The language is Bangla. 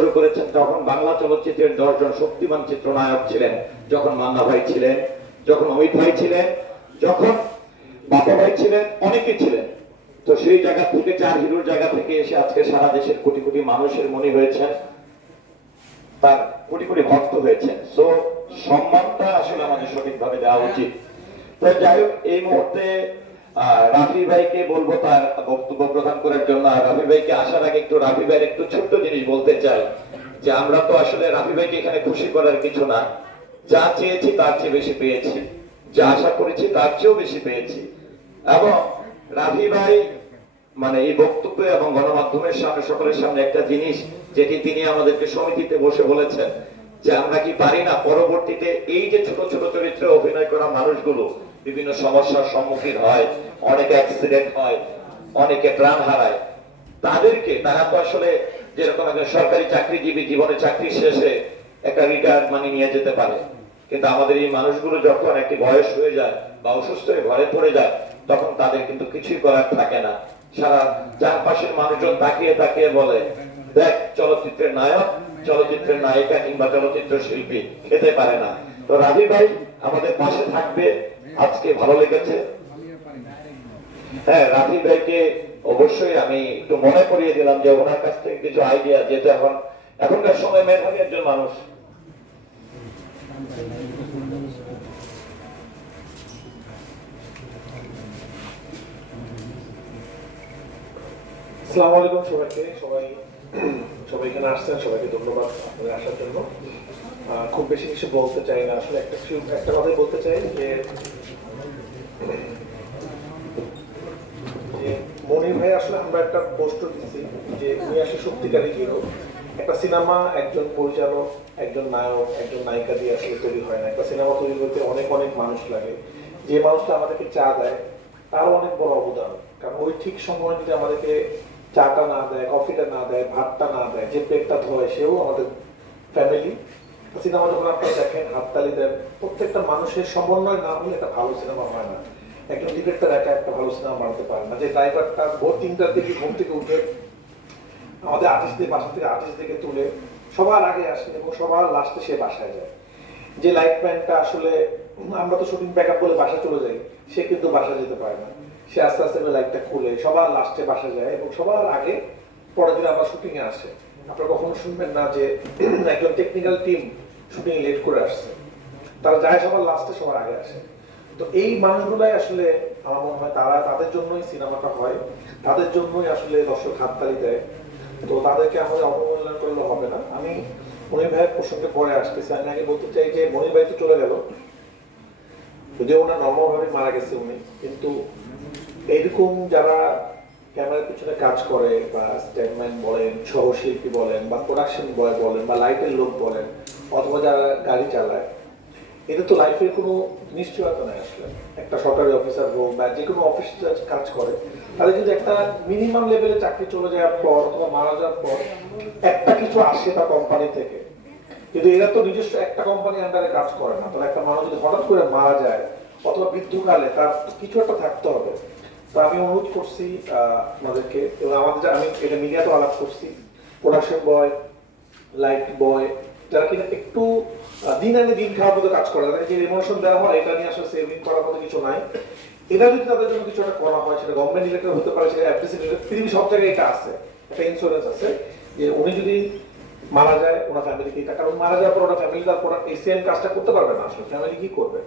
শুরু করেছেন তখন বাংলা চলচ্চিত্রের দশজন শক্তিমান চিত্রনায়ক ছিলেন, যখন মান্না ভাই ছিলেন, যখন অমিত ভাই ছিলেন, যখন বাবা ভাই ছিলেন, অনেকে ছিলেন। তো সেই জায়গা থেকে, চার হিরোর জায়গা থেকে এসে আজকে সারা দেশের কোটি কোটি মানুষের মনে হয়েছেন। তার কোটি কোটি ভক্ত হয়েছেন। সো সম্মানটা আসলে আমাদের সঠিকভাবে দেওয়া উচিত। তো যাই হোক, এই মুহূর্তে রাফি ভাইকে বলব তার বক্তব্য প্রদান করার জন্য। রাফি ভাইকে আসার আগে একটু, রাফি ভাইয়ের একটু ছোট্ট জিনিস বলতে চাই, যে আমরা তো আসলে রাফি ভাইকে এখানে খুশি করার কিছু না। যা চেয়েছি তার চেয়ে বেশি পেয়েছি। যা আশা করেছি তার চেয়েও বেশি পেয়েছি। এবং রাফি ভাই মানে এই বক্তব্য এবং গণমাধ্যমের সামনে, সকলের সামনে একটা জিনিস, যেটি তিনি আমাদেরকে সমিতিতে বসে বলেছেন, যে আমরা কি পারি না পরবর্তীতে এই যে ছোট ছোট চরিত্রে অভিনয় করা মানুষগুলো বিভিন্ন সমস্যার সম্মুখীন হয়, অনেকে অ্যাক্সিডেন্ট হয়, অনেকে প্রাণ হারায়। তাদেরকে তারা তো আসলে যেরকম একজন সরকারি চাকরিজীবী জীবনে চাকরি শেষে একটা রিটায়ার্ড মানি নিয়ে যেতে পারে। কিন্তু আমাদের এই মানুষগুলো যখন একটি বয়স হয়ে যায় বা অসুস্থ হয়ে ঘরে পড়ে যায়, তখন তাদের কিন্তু কিছুই করার থাকে না। সারা চারপাশের মানুষজন তাকিয়ে তাকিয়ে বলে, দেখ, চলচ্চিত্রের নায়ক, চলচ্চিত্রের নায়িকা কিংবা চলচ্চিত্র শিল্পী খেতে পারে না। তো রাজি ভাই, আমাদের পাশে থাকবে। আজকে ভালো লেগেছে। হ্যাঁ রাফি ভাইকে অবশ্যই আমি একটু মনে করিয়ে দিলাম যে ওনার কাছ থেকে কিছু আইডিয়া যেহেতু এখন এখনকার সময় মেধাবী একজন মানুষ। আসসালামু আলাইকুম সবাইকে। সবাই সবাই এখানে আসছেন, সবাইকে ধন্যবাদ আপনাদের আসার জন্য। খুব বেশি কিছু বলতে চাই না। আসলে একটা কিছু একটা কথাই বলতে চাই যে মনির ভাই আসলে আমরা একটা পোস্ট দিচ্ছি যে উনি আসলে সত্যিকারী হিরো একটা সিনেমা একজন পরিচালক, একজন নায়ক, একজন নায়িকা দিয়ে আসলে তৈরি হয় না। একটা সিনেমা তৈরি করতে অনেক অনেক মানুষ লাগে। যে মানুষটা আমাদেরকে চা দেয়, তারও অনেক বড় অবদান। কারণ ওই ঠিক সময় যদি আমাদেরকে চাটা না দেয় কফিটা না দেয়, ভাতটা না দেয়, যে পেটটা ধোয়, সেও আমাদের ফ্যামিলি সিনেমা যখন আপনারা দেখেন হাততালি দেন প্রত্যেকটা মানুষের সমন্বয় না হলে একটা ভালো সিনেমা হয় না। একজন ডিরেক্টর একা একটা ভালো সিনেমা বানাতে পারে না। যে ড্রাইভারটা ভোর তিনটার দিকে ঘুম থেকে উঠে আমাদের আর্টিস্টদের বাসা থেকে আর্টিস্ট থেকে তুলে সবার আগে আসে এবং সবার লাস্টে সে বাসায় যায়। যে লাইট ম্যানটা আসলে আমরা তো শুটিং ব্যাক আপ বলে বাসায় চলে যাই, সে কিন্তু বাসা যেতে পারে না। সে আস্তে আস্তে লাইটটা খুলে সবার লাস্টে বাসা যায় এবং সবার আগে পরের দিন আবার শুটিংয়ে আসে। আপনারা কখনো শুনবেন না যে একজন টেকনিক্যাল টিম শুটিং লেট করে আসছে? তারা যায় সবার লাস্টে সবার আগে আসে। তো এই মানুষগুলাই আসলে আমার মনে হয় তারা তাদের জন্যই সিনেমাটা হয়, তাদের জন্যই আসলে দর্শক হাততালি দেয়। তো তাদেরকে আমাদের অবমূল্যায়ন করলে হবে না। আমি মনির ভাইয়ের প্রসঙ্গে পরে আসতেছি। আমি আগে বলতে চাই যে মনির ভাই তো চলে গেল। যদিও ওনার নর্মালভাবে মারা গেছে উনি। কিন্তু এরকম যারা ক্যামেরার পিছনে কাজ করে বা স্ট্যান্ডম্যান বলেন, সহশিল্পী বলেন, বা প্রোডাকশন বয় বলেন, বা লাইটের লোক বলেন, অথবা যারা গাড়ি চালায় এটা তো লাইফের কোনো নিশ্চয়তা নেই আসলে। একটা সরকারি অফিসার হোক বা যে কোনো অফিস কাজ করে তাদের যদি একটা মিনিমাম লেভেলে চাকরি চলে যাওয়ার পর অথবা মারা যাওয়ার পর একটা কিছু আসে তার কোম্পানি থেকে, কিন্তু এরা তো নিজস্ব একটা কোম্পানি আন্ডারে কাজ করে না, তাহলে একটা মানুষ যদি হঠাৎ করে মারা যায় অথবা মৃত্যুকালে তার কিছু একটা থাকতে হবে। তো আমি অনুরোধ করছি আহ, আপনাদেরকে এবং আমাদের আমি এটা মিডিয়াতেও আলাপ করছি প্রোডাকশন বয় লাইট বয় যারা কিনা একটু দিন আনে দিন খাওয়ার মতো কাজ করে তাদেরকে যে রিমোশন দেওয়া হয় এটা নিয়ে আসলে সেভিং করার মতো কিছু নাই। এটা যদি তাদের জন্য কিছু একটা করা হয় সেটা গভর্নমেন্ট রিলেটেড হতে পারে সেটা এফডিসি রিলেটেড পৃথিবী সব জায়গায় এটা আছে একটা ইন্স্যুরেন্স আছে যে উনি যদি মারা যায় ওনার ফ্যামিলিকে টাকা কারণ মারা যাওয়ার পর ওনার ফ্যামিলি তারপর এই সেম কাজটা করতে পারবে না আসলে ফ্যামিলি কি করবে?